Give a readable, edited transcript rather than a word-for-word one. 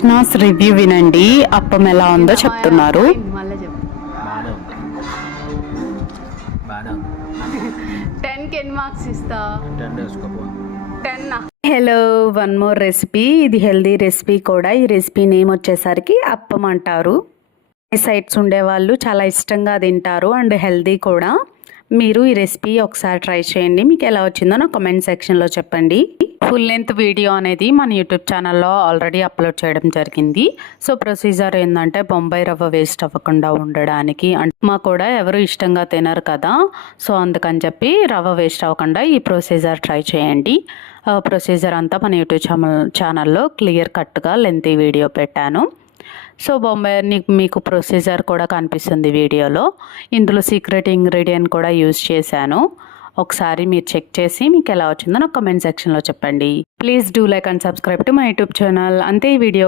Krishna's review వినండి. అప్పం ఎలా ఉందో చెప్తున్నారు. మళ్ళీ చెప్పు. 10కి ఎన్ని మార్క్స్ ఇస్తా? 10. Hello, one more recipe. ఇది హెల్దీ రెసిపీ కూడా. ఈ రెసిపీ నేమ్ వచ్చేసరికి అప్పం అంటారు. సైడ్స్ ఉండేవాళ్ళు చాలా ఇష్టంగా తింటారు అండ్ హెల్దీ కూడా. మీరు ఈ రెసిపీ ఒకసారి ట్రై చేయండి. మీకు ఎలా వచ్చిందో నా కామెంట్ సెక్షన్లో చెప్పండి. ఫుల్ లెంత్ వీడియో అనేది మన యూట్యూబ్ ఛానల్లో ఆల్రెడీ అప్లోడ్ చేయడం జరిగింది. సో ప్రొసీజర్ ఏంటంటే బొంబాయి రవ్వ వేస్ట్ అవ్వకుండా ఉండడానికి, మా కూడా ఎవరు ఇష్టంగా తినరు కదా, సో అందుకని చెప్పి రవ్వ వేస్ట్ అవ్వకుండా ఈ ప్రొసీజర్ ట్రై చేయండి. ప్రొసీజర్ అంతా మన యూట్యూబ్ ఛానల్లో క్లియర్ కట్గా లెంతీ వీడియో పెట్టాను. సో బొంబాయి మీకు ప్రొసీజర్ కూడా కనిపిస్తుంది వీడియోలో. ఇందులో సీక్రెట్ ఇంగ్రీడియంట్ కూడా యూజ్ చేశాను. ఒకసారి మీరు చెక్ చేసి మీకు ఎలా వచ్చిందో నాకు కామెంట్ సెక్షన్లో చెప్పండి. Please do like and subscribe to my YouTube channel. అంతే ఈ వీడియో.